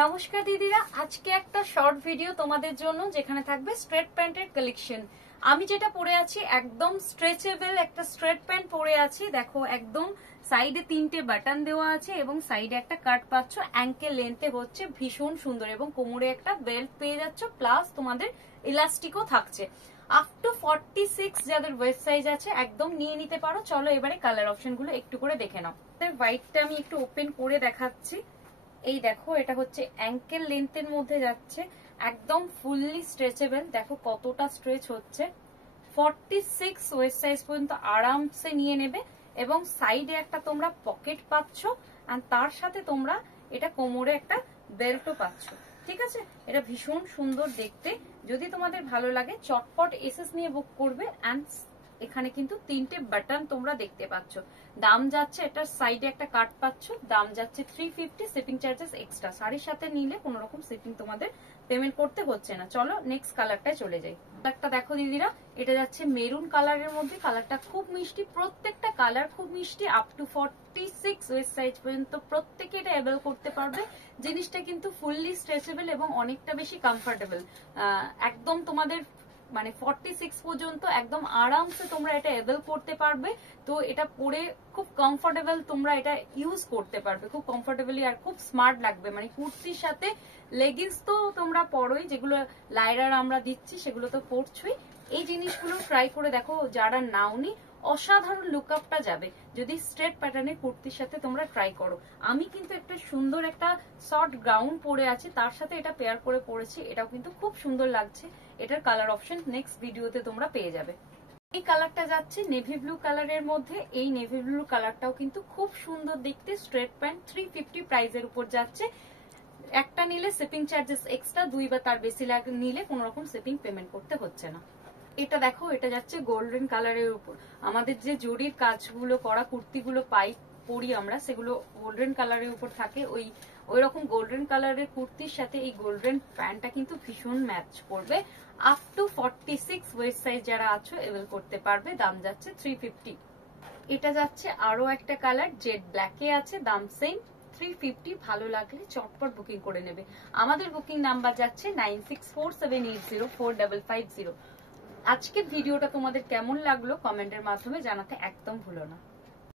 নমস্কার দিদিরা, আজকে একটা শর্ট ভিডিও তোমাদের জন্য যেখানে থাকবে স্ট্রেট প্যান্টের কালেকশন। আমি যেটা পরে আছি একদম স্ট্রেচেবল একটা স্ট্রেট প্যান্ট পরে আছি। দেখো একদম সাইডে 3টে বাটন দেওয়া আছে এবং সাইডে একটা কাট পাচ্ছ, অ্যাঙ্কেল লেন্থে হচ্ছে, ভীষণ সুন্দর এবং কোমরে একটা বেল্ট পেয়ে যাচ্ছ, প্লাস তোমাদের ইলাস্টিকও থাকছে। আপ টু 46 যাদের ওয়েস্ট সাইজ আছে একদম নিয়ে নিতে পারো। চলো এবারে কালার অপশন গুলো একটু করে দেখে নাও। হোয়াইটটা আমি একটু ওপেন করে দেখাচ্ছি। এই দেখো এটা হচ্ছে অ্যাঙ্কেল লেন্থের মধ্যে যাচ্ছে, একদম ফুললি স্ট্রেচেবল। দেখো কতটা স্ট্রেচ হচ্ছে, 46 ওয়েস্ট সাইজ পর্যন্ত আরামসে নিয়ে নেবে এবং সাইডে একটা তোমরা পকেট পাচ্ছ আর তার সাথে তোমরা এটা কোমরে একটা বেল্টও পাচ্ছ। ঠিক আছে, এটা ভীষণ সুন্দর দেখতে। যদি তোমাদের ভালো লাগে চটপট এসএস নিয়ে বুক করবে। অ্যান্ড এখানে কিন্তু 3টে বাটন তোমরা দেখতে পাচ্ছ। দাম যাচ্ছে, এটার সাইডে একটা কাট পাচ্ছ, দাম যাচ্ছে 350, শিপিং চার্জেস এক্সট্রা। শাড়ির সাথে নিলে কোনো রকম শিপিং তোমাদের পেমেন্ট করতে হচ্ছে না। চলো নেক্সট কালারটায় চলে যাই। কালারটা দেখো দিদিরা, এটা যাচ্ছে মেরুন কালারের মধ্যে। কালারটা খুব মিষ্টি, প্রত্যেকটা কালার খুব মিষ্টি। আপ টু 46 ওয়েস্ট সাইজ পর্যন্ত প্রত্যেকে এটা অ্যাভেল করতে পারবে। জিনিসটা কিন্তু ফুললি স্ট্রেচেবল এবং অনেকটা বেশি কমফোর্টেবল। একদম তোমাদের মানে 46 পর্যন্ত একদম আরামসে তোমরা এটা অ্যাভেল করতে পারবে। তো এটা পরে খুব কমফোর্টেবল, তোমরা এটা ইউজ করতে পারবে খুব কমফোর্টেবলি আর খুব স্মার্ট লাগবে। মানে কুর্তির সাথে লেগিংস তো তোমরা পরোই, যেগুলো লাইরার আমরা দিচ্ছি সেগুলো তো পরছই। এই জিনিসগুলো ট্রাই করে দেখো, যারা নাওনি অসাধারণ লুকআপটা যাবে যদি স্ট্রেট প্যাটার্নের কুর্তির সাথে তোমরা ট্রাই করো। আমি কিন্তু একটা সুন্দর একটা শর্ট গাউন পরে আছি, তার সাথে এটা পেয়ার করে পরেছি, এটাও কিন্তু খুব সুন্দর লাগছে। এটার কালার অপশন নেক্সট ভিডিওতে তোমরা পেয়ে যাবে। এই কালারটা যাচ্ছে নেভি ব্লু কালারের মধ্যে। এই নেভি ব্লু কালারটাও কিন্তু খুব সুন্দর দেখতে। স্ট্রেট প্যান্ট 350 প্রাইসের উপর যাচ্ছে। একটা নিলে শিপিং চার্জেস এক্সট্রা, 2 বা তার বেশি নিলে কোনো রকম শিপিং পেমেন্ট করতে হচ্ছে না। এটা দেখো, এটা যাচ্ছে গোল্ডেন কালারের উপর। আমাদের যে জরির কাজগুলো করা কুর্তিগুলো পরি আমরা, সেগুলো গোল্ডেন কালারের উপর থাকে। ওই রকম গোল্ডেন কালারের কুর্তির সাথে এই গোল্ডেন প্যান্টটা কিন্তু ভীষণ ম্যাচ করবে। আপ টু 46 ওয়েস্ট সাইজ যারা আছো এভেল করতে পারবে। দাম যাচ্ছে 350। এটা যাচ্ছে আরো একটা কালার, জেড ব্ল্যাকে আছে, দাম সেম 350। ভালো লাগলে চটপট বুকিং করে নেবে। আমাদের বুকিং নাম্বার যাচ্ছে 9647804550। আজকের ভিডিওটা তোমাদের কেমন লাগলো কমেন্টের মাধ্যমে জানাতে একদম ভুলো না।